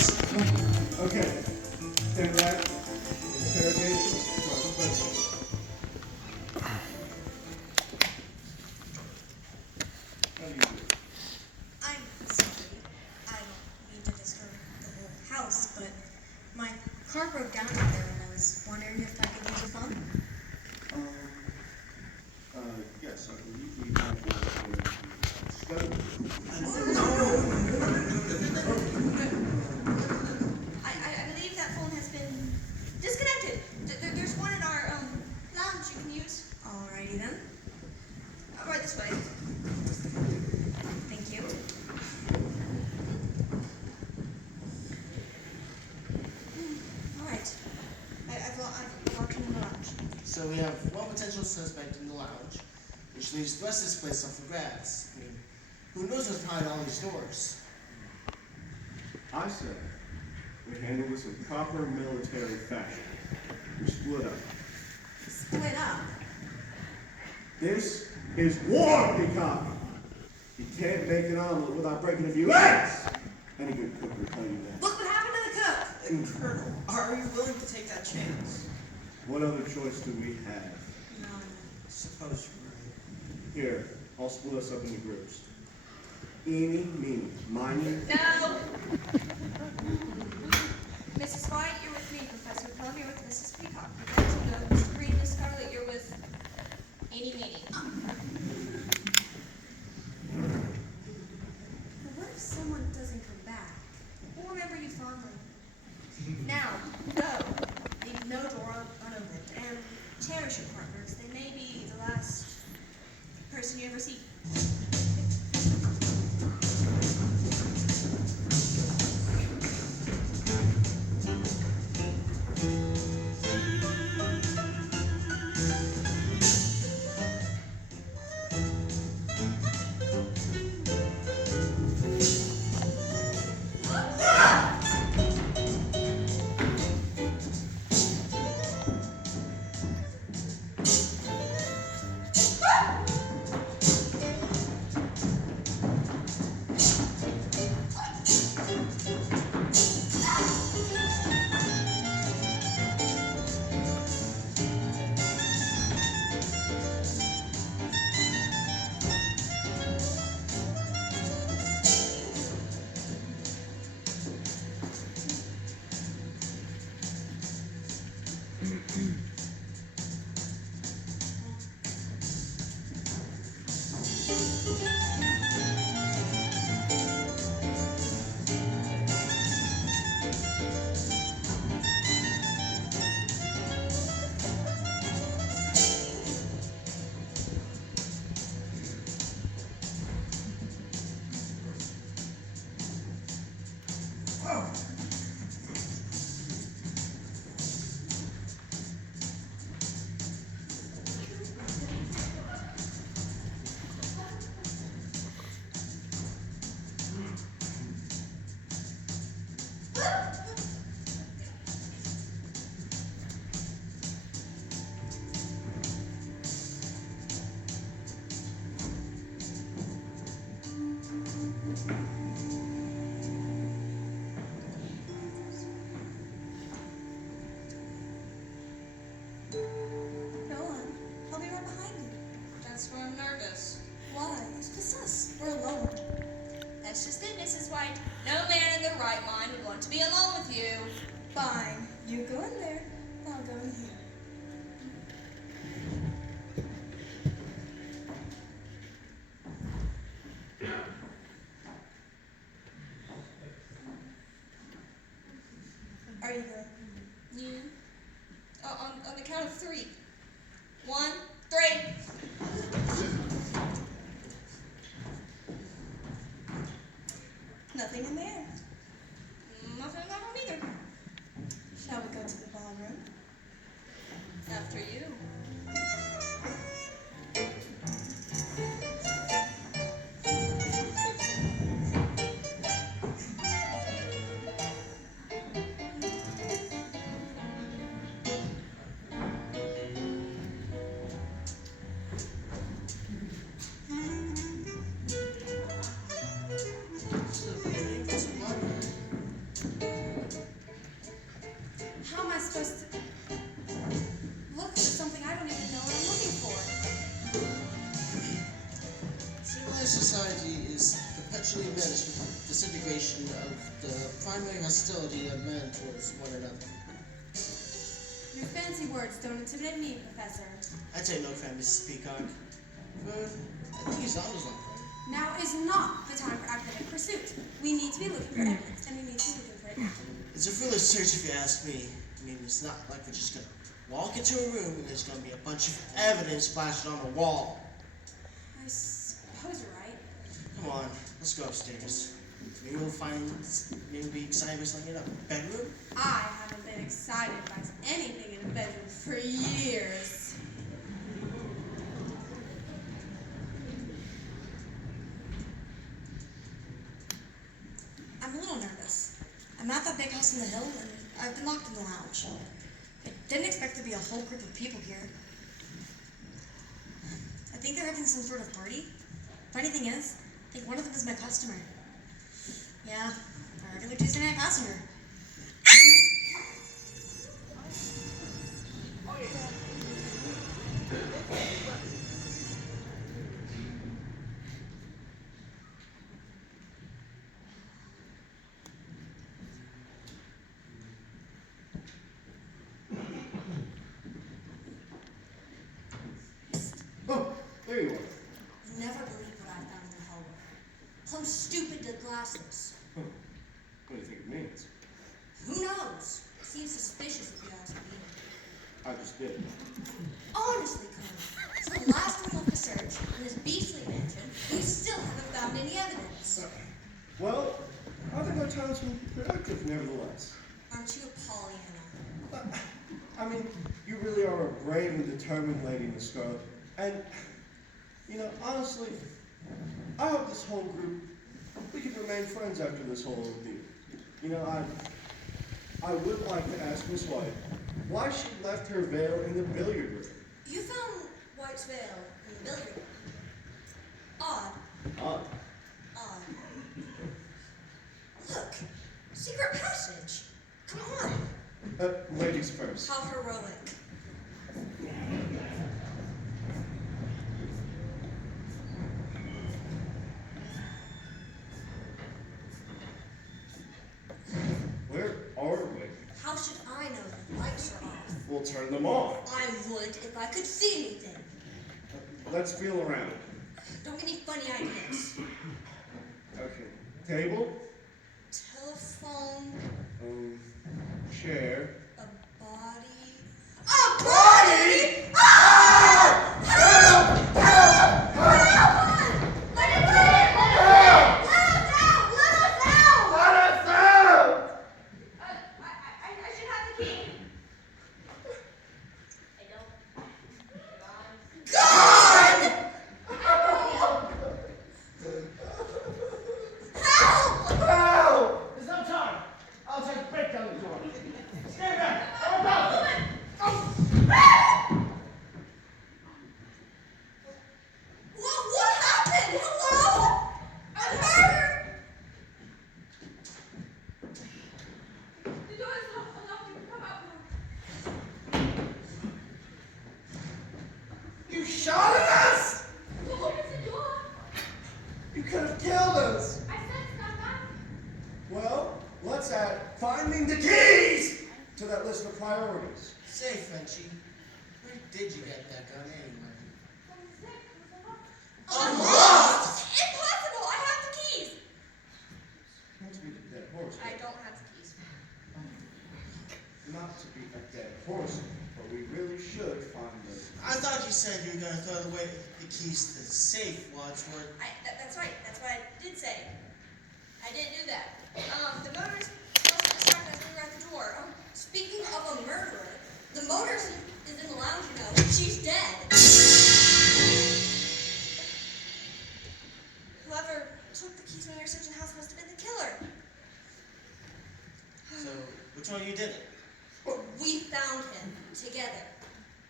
Okay. Stand right. Interrogation. Mark question. How do you do? I'm sorry. I don't mean to disturb the whole house, but my car broke down out there and I was wondering if I could use your phone. Yes, I believe we have one scheduled. I believe that phone has been disconnected. There's one in our lounge you can use. Alrighty then. Right this way. Thank you. Alright. I've locked him in the lounge. So we have one potential suspect in the lounge, which leaves the rest of this place up for grabs. I mean, who knows what's behind all these doors? I say we handle this in proper military fashion. We split up. Split up? This is war, Peacock. You can't make an omelet without breaking a few eggs. Any good cook will tell you that. Look what happened to the cook! Colonel, are you willing to take that chance? What other choice do we have? None. Suppose you're right. Here, I'll split us up into groups. Eeny, meeny, miny. No! Mrs. White, you're with me. Professor Plum, you're with Mrs. Peacock. Mr. Green, Miss Scarlet, you're with Eeny Meeny. What if someone doesn't come back? We'll remember you fondly. Now, go. Leave no door unopened. And cherish your partners. They may be the last person you ever see. That's just it, Mrs. White. No man in their right mind would want to be alone with you. Fine. You go in there. I'll go in here. Are you good? You? On the count of 3. 1, 3. Nothing in there. Nothing in that room either. Shall we go to the ballroom? After you. So, what's your library? of the primary hostility of men towards one another. Your fancy words don't intimidate me, Professor. I take no credit, Mrs. Peacock. But I think he's onto something. Now is not the time for academic pursuit. We need to be looking for evidence, and we need to be looking for it now. It's a foolish search if you ask me. I mean, it's not like we're just gonna walk into a room and there's gonna be a bunch of evidence plastered on the wall. I suppose you're right. Come on, let's go upstairs. Maybe we'll be excited by something in a bedroom. I haven't been excited by anything in a bedroom for years. I'm a little nervous. I'm at that big house on the hill, and I've been locked in the lounge. I didn't expect there to be a whole group of people here. I think they're having some sort of party. Funny thing is, I think one of them is my customer. Yeah, a regular Tuesday night passenger. Oh, there you are. You'll never believe what I found in the hallway. Some stupid glasses. Huh. What do you think it means? Who knows? It seems suspicious if you ask me. I just did. Honestly, Colonel, it's the last room of the search in this beastly mansion, and we still haven't found any evidence. Well, I think our time's been productive nevertheless. Aren't you a Pollyanna? I mean, you really are a brave and determined lady, Miss Scarlet. And, you know, honestly, I hope this whole group, we can remain friends after this whole ordeal. You know, I would like to ask Miss White why she left her veil in the billiard room. You found White's veil in the billiard room. Odd. Odd. Odd. Look, secret passage. Come on. Ladies first. How heroic. Where are we? How should I know the lights are off? We'll turn them off. I would if I could see anything. Let's feel around. Don't get any funny ideas. Okay. Table. Telephone, Chair. a body. A body! Ah! Help! Help! Help! Let it in! Let us out! Let us out! Let us out! I should have the key. I don't. God! Help! Help! There's no time. I'll take a break down the door. Stay back. Oh, no. What happened? Hello? A murder? The door is unlocked. You can come out now. You shot at us! Well, open the door. You could have killed us! I said stop back. Well, let's add finding the keys to that list of priorities. Say, Frenchie, where did you get that gun anyway? From the stick. Unlocked! Impossible! I have the keys! Not to be a dead horse. I don't have the keys. Not to be a dead horse, but we really should find those. I thought you said you were going to throw away the keys to the safe, Wadsworth. That's right. That's what I did say. I did do that. The motorist must have distracted us when we were at the door. Speaking of a murderer, the motorist is in the lounge, you know. She's dead. Whoever took the keys when we were searching the house must have been the killer. So, which one of you did it? We found him together.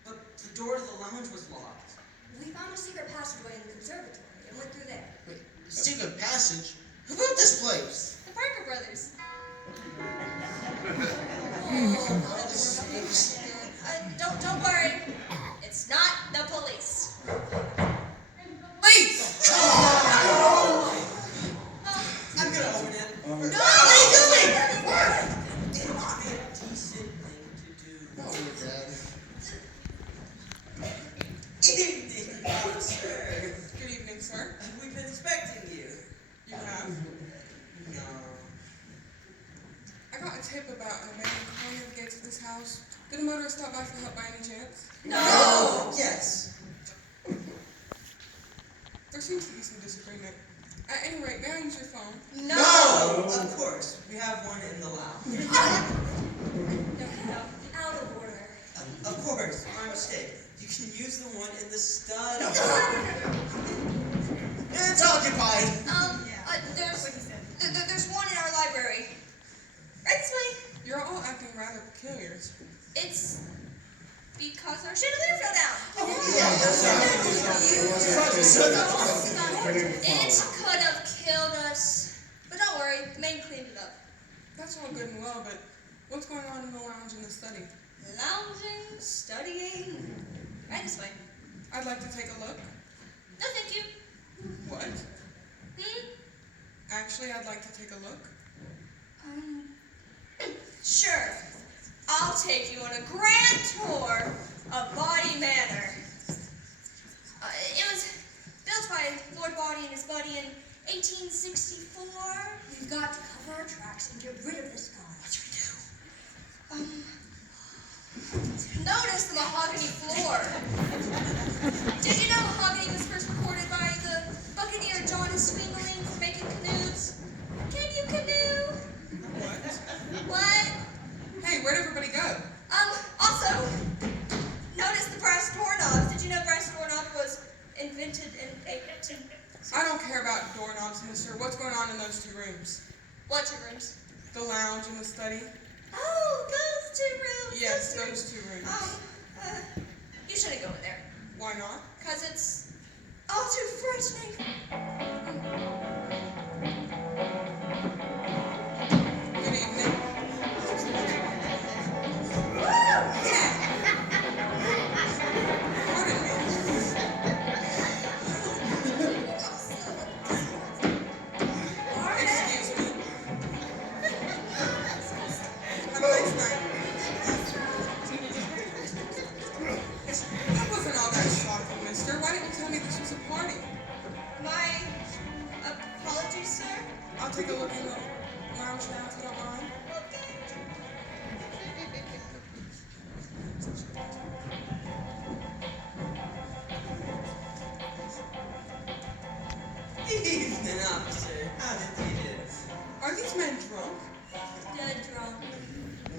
But the door to the lounge was locked. We found a secret passageway in the conservatory and went through there. Wait, the secret passage? Who built this place? The Parker brothers. Don't worry. It's not the police. Please! Oh, I'm gonna open it. no! a tip about an abandoned car near the gates of this house. Did a motorist stop by for help by any chance? No! Yes. There seems to be some disagreement. At any rate, may I use your phone? No! Of course. We have one in the lounge. No, out of order. Of course. My mistake. You can use the one in the study. It's occupied. There's one in our library. Right this way. You're all acting rather peculiar. It's because our chandelier fell down. It could have killed us. But don't worry, the maid cleaned it up. That's all good and well, but what's going on in the lounge and the study? Lounging, studying. Right this way. I'd like to take a look. No, thank you. What? Hmm? Actually, I'd like to take a look. Sure. I'll take you on a grand tour of Body Manor. It was built by Lord Body and his buddy in 1864. We've got to cover our tracks and get rid of this guy. What should we do? Notice the mahogany floor. Did you know mahogany was first recorded by the buccaneer John Swingling for making canoes? Can you canoe? What? What? Hey, where'd everybody go? Also, notice the brass doorknobs. Did you know brass doorknob was invented in 18... I don't care about doorknobs, mister. What's going on in those two rooms? What two rooms? The lounge and the study? Oh, those two rooms. Yes, those two rooms. You shouldn't go in there. Why not? Because it's all too frightening. Good evening. Pardon me. Excuse me. Have a nice night. That wasn't all that shocking, mister. Why didn't you tell me this was a party? My apologies, sir. I'll take a look in the lounge now if you don't mind. Evening, officer. How did you do? Are these men drunk? Dead drunk.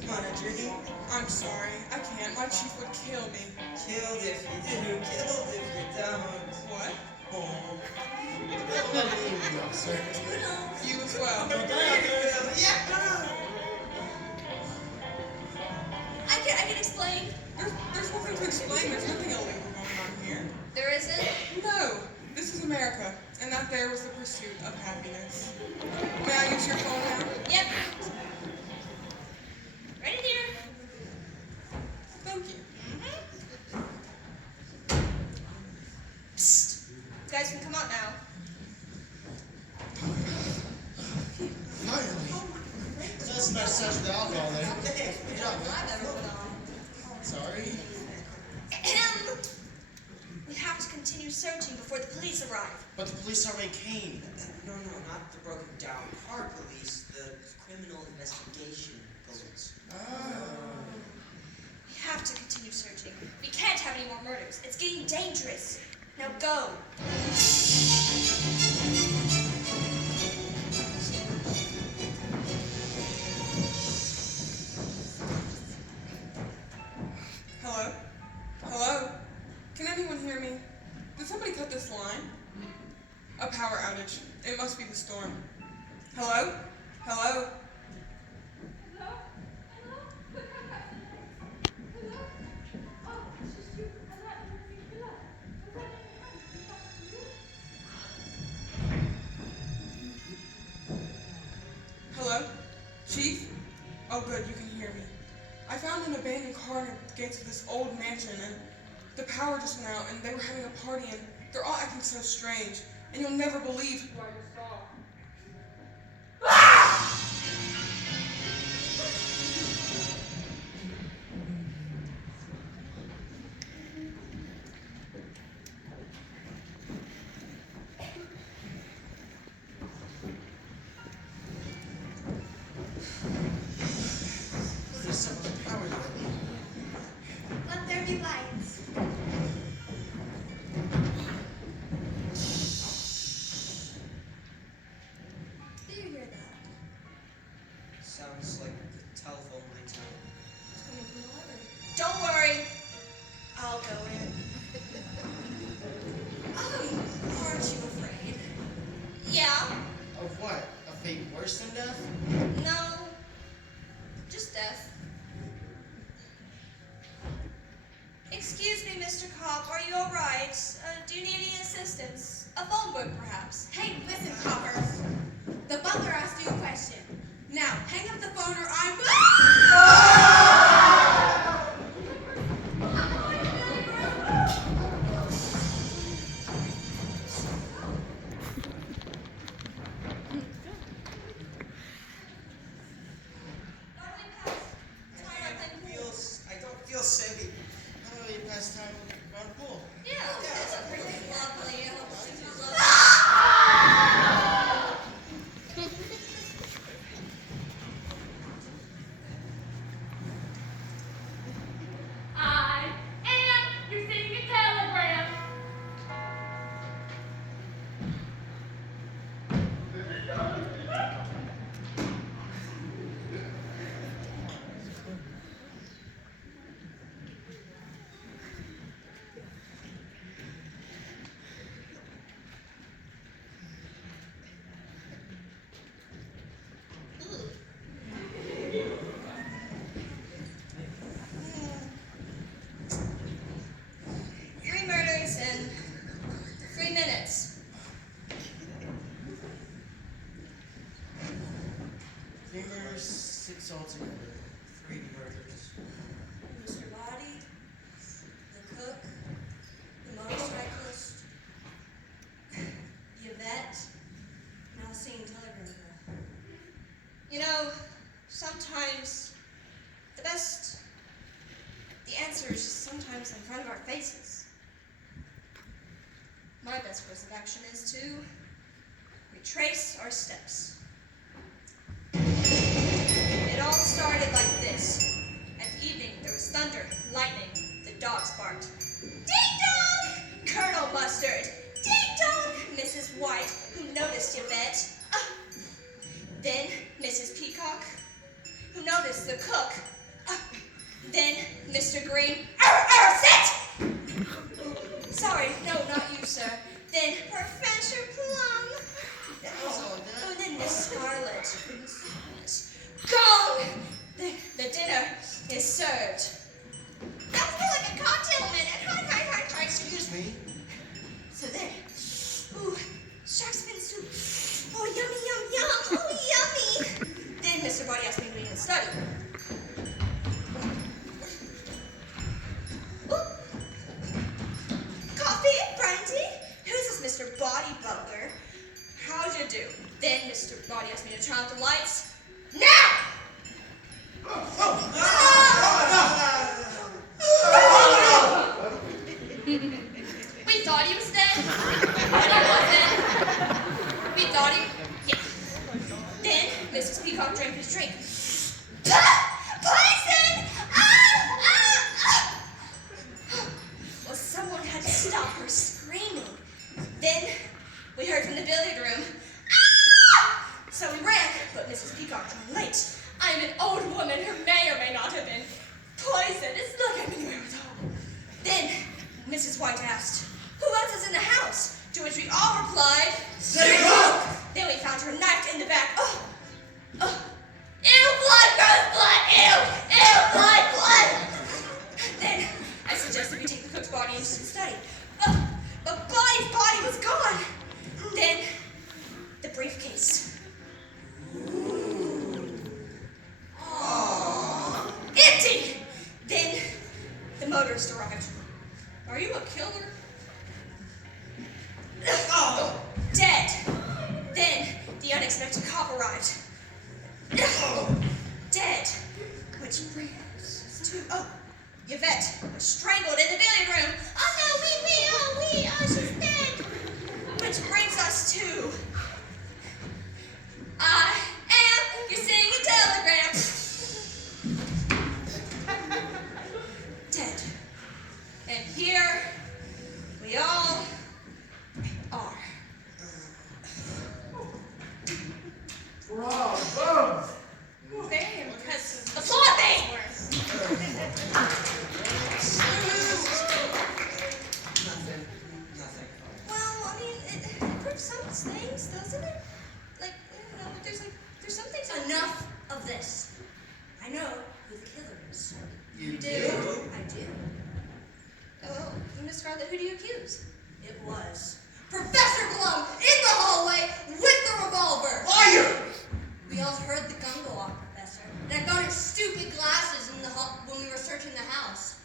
Want a drink? I'm sorry. I can't. My chief would kill me. Killed if you do, killed if you don't. What? Oh. You as well. Yeah. I can explain. There's nothing to explain. There's nothing illegal going on here. There isn't. No. This is America. And that there was the pursuit of happiness. May I use your phone now? Yep. Right in here. Thank you. Psst. You guys can come out now. Finally. That's a nice touch of the alcohol there. Hey, good job. I've ever put on. Sorry. We have to continue searching before the police arrive. But the police already came. No, not the broken down car police, the criminal investigation police. We have to continue searching. We can't have any more murders. It's getting dangerous. Now go. Hello? Hello? Can anyone hear me? Did somebody cut this line? A power outage. It must be the storm. Hello? Hello? Hello? Chief? Oh good, you can hear me. I found an abandoned car near the gates of this old mansion, and the power just went out, and they were having a party, and they're all acting so strange, and you'll never believe who I just saw. Sounds like a telephone ringtone. It's coming from the library. Don't worry. I'll go in. Aren't you afraid? Yeah. Of what? A fate worse than death? No. Just death. Excuse me, Mr. Cobb. Are you all right? Do you need any assistance? A phone book, perhaps? Hey, listen, Copper. The butler asked you a question. Now, hang up the phone or I'm. I don't feel safe. How about we pass time around the pool? Yeah, that's pretty lovely. I hope she feels lovely. I am your secret telegram. Three murders in 3 minutes. Three murders, 6 altogether. 3 murders. Mr. Body, the cook, the motorcyclist, the Yvette, now seeing telegram girl. You know, sometimes the answer is just sometimes in front of our faces. My best course of action is to retrace our steps. It all started like this. At evening, there was thunder, lightning, the dogs barked. Ding dong! Colonel Mustard! Ding dong! Mrs. White, who noticed Yvette. Then Mrs. Peacock, who noticed the cook. Then Mr. Green. Sit! Sorry, no, not you, sir. Then Professor Plum. That was all that. Oh, then Miss Scarlet. Gong! The dinner is served. That was more like a cocktail minute. Hi. Excuse me. So then, ooh, shark's fin soup. Oh, yummy. Oh, yummy. Then Mr. Body asked me to read and study. Ooh. Coffee, brandy. Who's this Mr. Body Butler? How'd you do? Then Mr. Body asked me to turn out the lights. Now! We thought he was dead, but he wasn't. We thought yeah. Then Mrs. Peacock drank his drink. Poison! Well, someone had to stop her screaming. Then we heard from the billiard room. So we ran, but Mrs. Peacock joined late. I'm an old woman who may or may not have been poisoned. It's not getting anywhere with all. Then Mrs. White asked, who else is in the house? To which we all replied, Say look! Then we found her knifed in the back. Ew, blood, gross blood, ew, blood. Then I suggested we take the cook's body into the study. But Body's body was gone. Then the briefcase. Empty! Then the motorist arrived. Are you a killer? Dead. Then the unexpected cop arrived. Dead. Which brings us to Yvette was strangled in the billiard room. Oh no, she's dead. Which brings us to I am your singing telegram. Dead. And here we all are. Bravo! Very I know who the killer is. You do? I do. Oh, Miss Scarlet, who do you accuse? It was Professor Blum in the hallway with the revolver. Liar! We all heard the gun go off, Professor. And I found your stupid glasses in the when we were searching the house.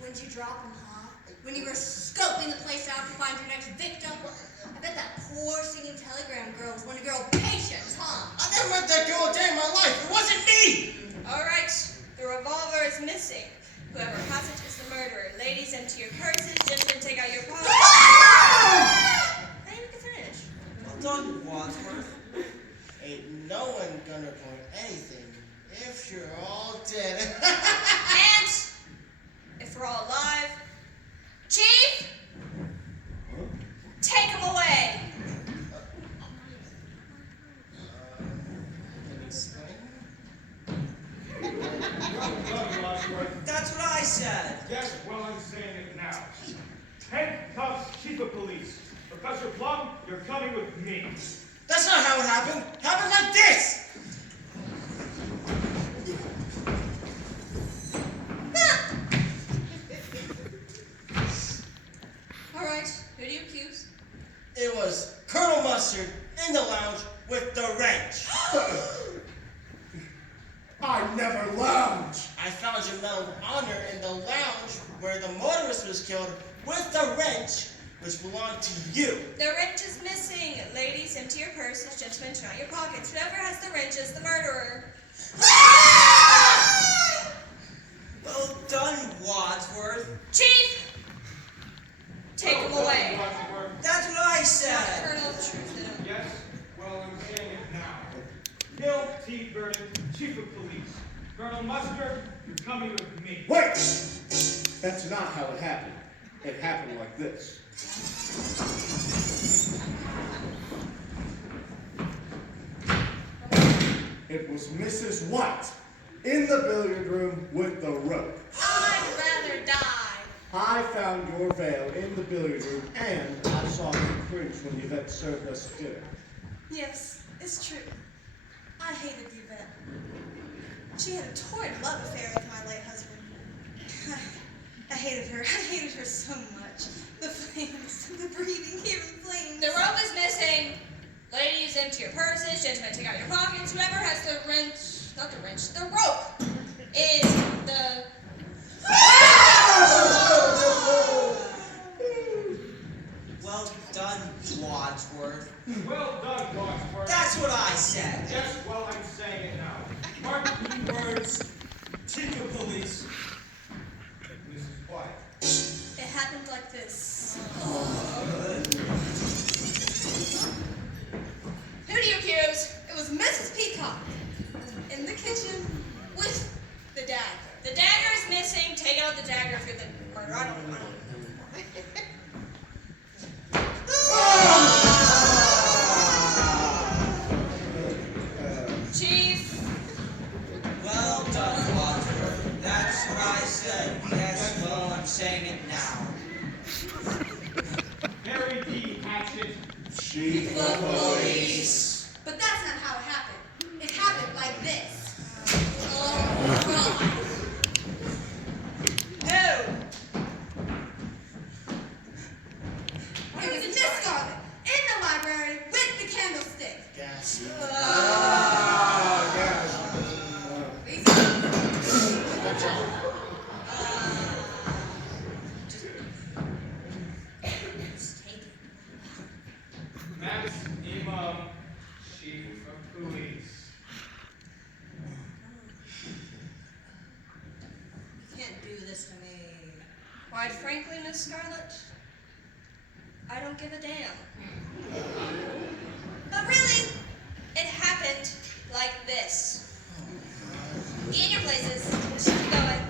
When'd you drop them, huh? When you were scoping the place out to find your next victim? I bet that poor singing telegram girl was one of your old patients, huh? I never met that girl a day in my life. It wasn't me! All right. The revolver is missing. Whoever has it is the murderer. Ladies, empty your purses. Gentlemen, take out your pockets. I didn't even finish. Well done, Wadsworth. Ain't no one gonna point anything if you're all dead. And if we're all alive, Chief, take him away. Can you explain? Well done, Wadsworth. That's what I said. Yes, well, I'm saying it now. Handcuffs, Chief of Police. Professor Plum, you're coming with me. That's not how it happened. It happened like this! All right, who do you accuse? It was Colonel Mustard in the lounge with the wrench. I never lounge. I found your medal of honor in the lounge where the motorist was killed with the wrench, which belonged to you. The wrench is missing. Ladies, empty your purses. Gentlemen, turn out your pockets. Whoever has the wrench is the murderer. Well done, Wadsworth. Chief, take him away. Wadsworth. That's what I said. Colonel Truesdale. Yes, well, I'm saying it now. Hill T. Burton, Chief of Police. Colonel Mustard, you're coming with me. Wait! That's not how it happened. It happened like this. It was Mrs. White in the billiard room with the rope. I'd rather die. I found your veil in the billiard room, and I saw you cringe when Yvette served us dinner. Yes, it's true. I hated Yvette. She had a torrid love affair with my late husband. I hated her. I hated her so much. The flames, the breathing, hearing flames. The rope is missing. Ladies, empty your purses. Gentlemen, take out your pockets. Whoever has the wrench, not the wrench, the rope is the... Well done, Wadsworth. Well done, Wadsworth. That's what I said. Yes, well, I'm saying it now. Mark the words, Chief of Police. Mrs. White. It happened like this. Who do you accuse? It was Mrs. Peacock in the kitchen with the dagger. The dagger is missing. Take out the dagger if you're the murderer. I don't know. Chief, Well done, Wadsworth. That's what I said. Yes, well, I'm saying it now. Harry D. Hatchet. Chief of Police. But that's not how it happened. It happened like this. Oh, God. who? It was Miss Scarlet in the library with the candlestick. Gas. Max Imam, Chief of Police. You can't do this to me. Quite frankly, Miss Scarlet, I don't give a damn. But really, it happened like this. Get in your places. Let's keep going.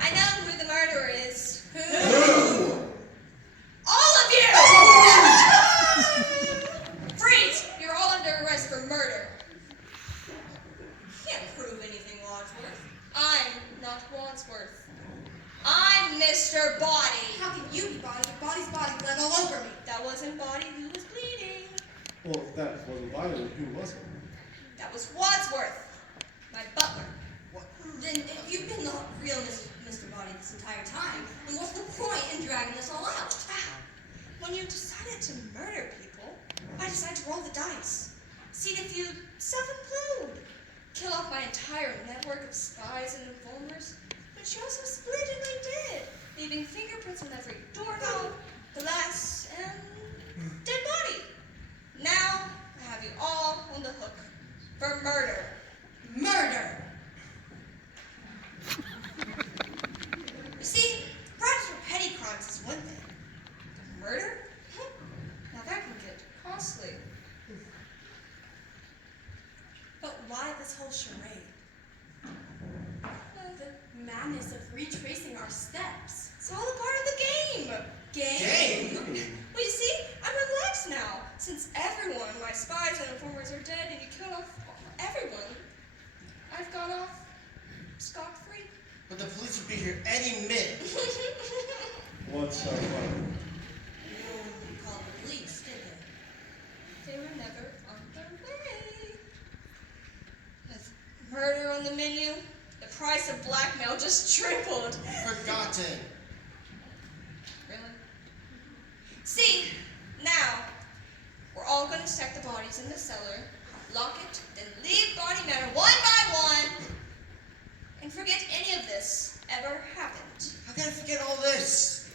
I know who the murderer is. Who? All of you! Freeze! You're all under arrest for murder. You can't prove anything, Wadsworth. I'm not Wadsworth. I'm Mr. Body. How can you be body? Your body's body bled all over me. That wasn't Body who was bleeding. Well, if that wasn't violent, who was it? That was Wadsworth. this entire time, then what's the point in dragging this all out? When you decided to murder people, I decided to roll the dice. See if you'd self-implode. Kill off my entire network of spies and informers, which you also splendidly did, leaving fingerprints on every doorknob, glass, and dead body. Now, I have you all on the hook for murder. Murder! You see, bribes for petty crimes is one thing. But murder? Now that can get costly. But why this whole charade? The madness of retracing our steps. It's all a part of the game. Game? Well, you see, I'm relaxed now, since everyone, my spies and informers, are dead, and you killed off everyone. I've gone off scot-free. But the police will be here any minute. What's so funny? You called the police, did they? They were never on their way. With murder on the menu, the price of blackmail just tripled. Forgotten. Really? See, now, we're all going to stack the bodies in the cellar, lock it, then leave Body Manor one by one, and forget any of this ever happened. How can I forget all this?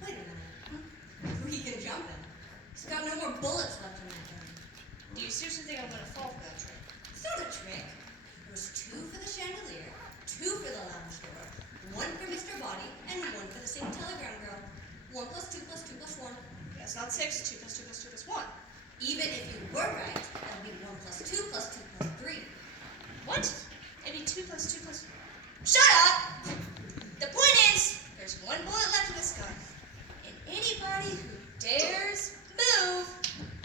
Wait a minute. We can jump him. He's got no more bullets left in that gun. Do you seriously think I'm going to fall for that trick? It's not a trick. It was 2 for the chandelier, 2 for the lounge door, 1 for Mr. Body, and 1 for the same telegram girl. 1 plus 2 plus 2 plus 1. That's not 6. 2 plus 2 plus 2 plus 1. Even if you were right, that would be 1 plus 2 plus 2 plus 3. What? It'd be 2 plus 2 plus... Shut up! The point is, there's 1 bullet left in this gun. And anybody who dares move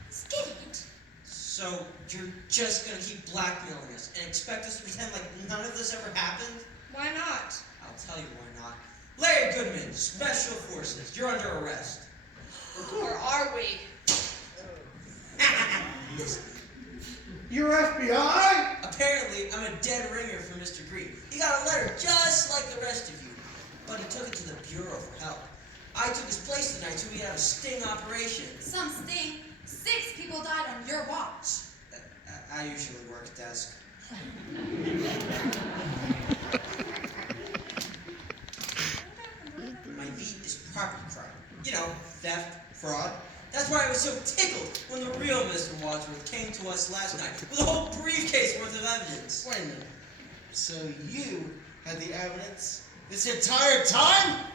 is getting it. So you're just gonna keep blackmailing us and expect us to pretend like none of this ever happened? Why not? I'll tell you why not. Larry Goodman, Special Forces, you're under arrest. Or are we? You're FBI? Apparently, I'm a dead ringer for Mr. Green. He got a letter just like the rest of you, but he took it to the Bureau for help. I took his place tonight so we could have a sting operation. Some sting. 6 people died on your watch. I usually work at desk. My beat is property crime. You know, theft, fraud. That's why I was so tickled when the real Mr. Wadsworth came to us last night with a whole briefcase worth of evidence. Wait a minute. So you had the evidence this entire time?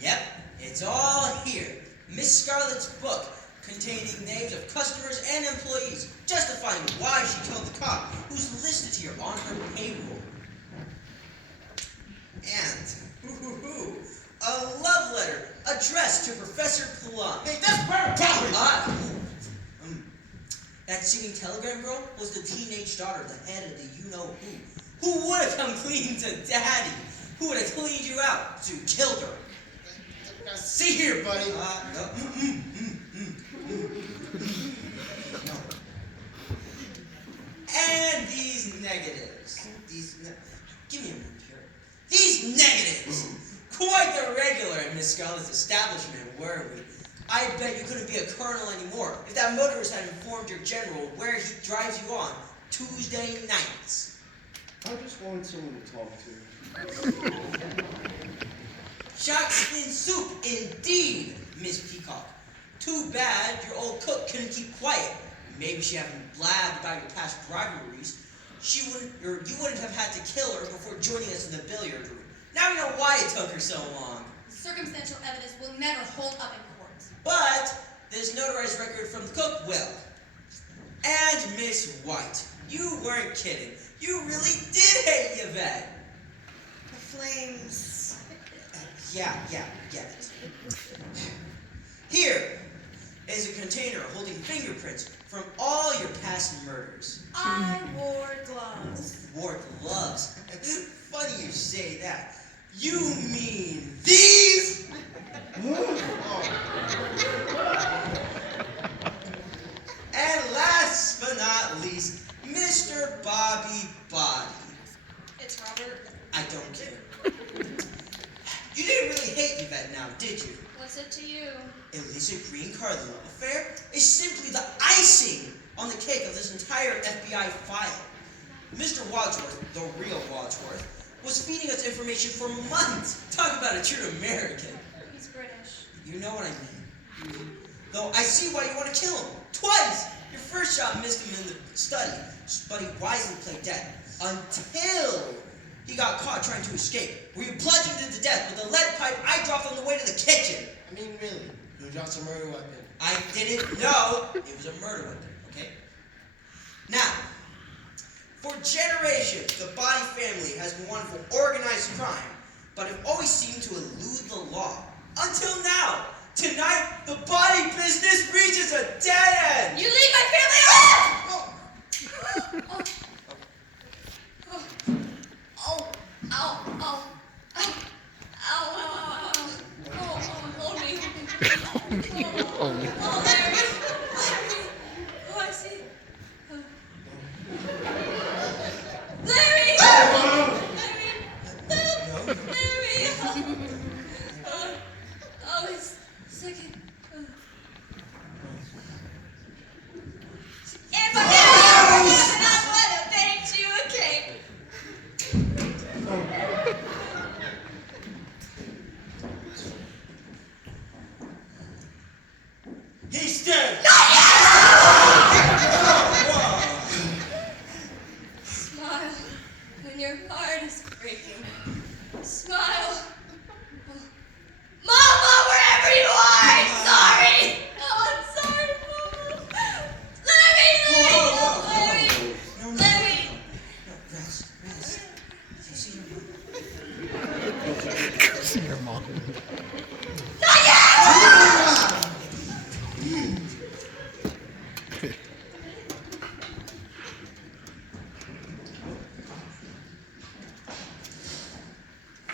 Yep, it's all here. Miss Scarlett's book, containing names of customers and employees, justifying why she killed the cop, who's listed here on her payroll. And, a love letter addressed to Professor Plum. Hey, that's property! That singing telegram girl was the teenage daughter of the head of the you-know-who, who would have come clean to Daddy, who would have cleaned you out, so you killed her. Now, see here, buddy. No. No. And these negatives. Give me a moment here. These negatives. Quite the regular at Miss Scarlett's establishment, weren't we? I bet you couldn't be a colonel anymore if that motorist had informed your general where he drives you on Tuesday nights. I just wanted someone to talk to. Shots in soup, indeed, Miss Peacock. Too bad your old cook couldn't keep quiet. Maybe she hadn't blabbed about your past rivalries. You wouldn't have had to kill her before joining us in the billiard room. Now we know why it took her so long. Circumstantial evidence will never hold up in court. But this notarized record from the cook will. And Miss White, you weren't kidding. You really did hate Yvette. The flames. Yeah, get it. Here is a container holding fingerprints from all your past murders. I wore gloves. Wore gloves. Funny you say that. You mean these? And last but not least, Mr. Bobby Body. It's Robert. I don't care. You didn't really hate Yvette now, did you? What's it to you? Elisa Green Card love affair is simply the icing on the cake of this entire FBI file. Mr. Wadsworth, the real Wadsworth, was feeding us information for months. Talk about a true American. He's British. You know what I mean. Though I see why you want to kill him. Twice! Your first shot missed him in the study, but he wisely played dead. Until he got caught trying to escape, where you bludgeoned him to death with a lead pipe I dropped on the way to the kitchen. I mean, really, who drops a murder weapon? I didn't know it was a murder weapon, okay? Now, for generations, the Body family has been wanting for organized crime, but have always seemed to elude the law. Until now. Tonight, the Body business reaches a dead end. You leave my family alone! Hold me. Oh, Larry. Oh, I see. Larry! Larry! Oh, it's second. If I never not let him bake you a cake. He's dead. Smile when your heart is breaking. Smile. Mama, wherever you are, I'm sorry. Oh, I'm sorry, Mama. Larry! No, Larry! rest. You see your mom? See your mom. Not yet!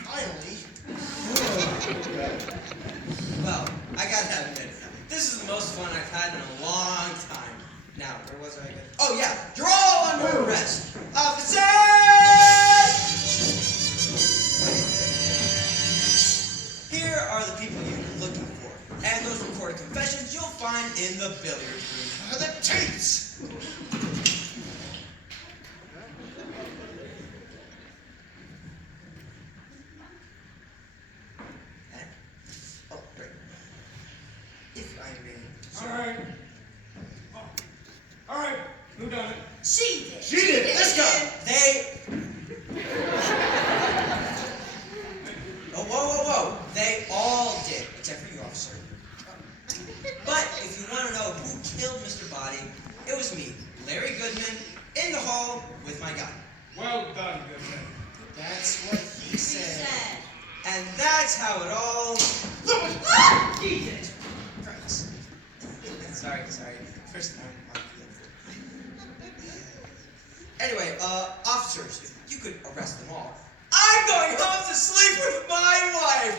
Finally. Well, I gotta admit, this is the most fun I've had in a long time. Now, where was I again? Oh yeah, you're all under arrest. Officers! Here are the people you've been looking for, and those recorded confessions you'll find in the billiard room. The tapes! And, oh, great. If I may. All right. Oh. All right. Who done it? She did. She did. Let's go. They. Oh, whoa. They all did, except for you, officer. But if you want to know who killed Mr. Body, it was me, Larry Goodman, in the hall with my gun. Well done, good man. That's what he said. And that's how it all. He did. Christ. Sorry. First time on field. Anyway, officers, if you could arrest them all. I'm going home to sleep with my wife!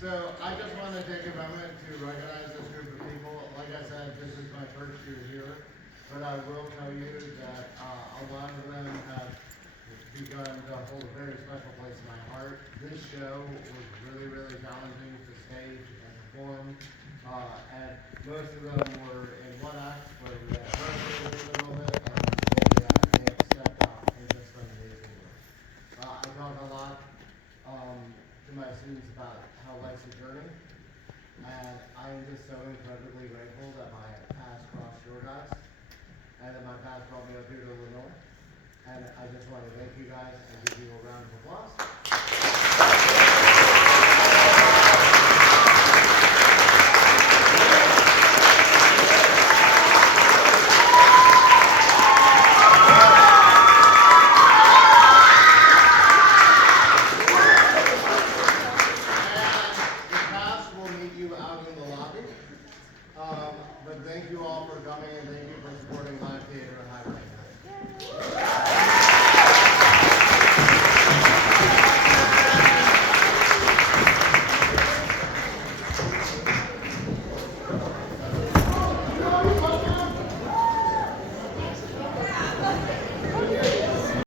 So I just want to take a moment to recognize this group of people. Like I said, this is my first year here, but I will tell you that a lot of them have begun to hold a very special place in my heart. This show was really, really challenging to stage and perform, and most of them were in one act where we had rotated a little bit, and they have stepped out and just done amazing work. I talk a lot to my students about how life's a journey, and I am just so incredibly grateful that my paths crossed your guys, and that my path brought me up here to Illinois. And I just want to thank you guys and give you a round of applause.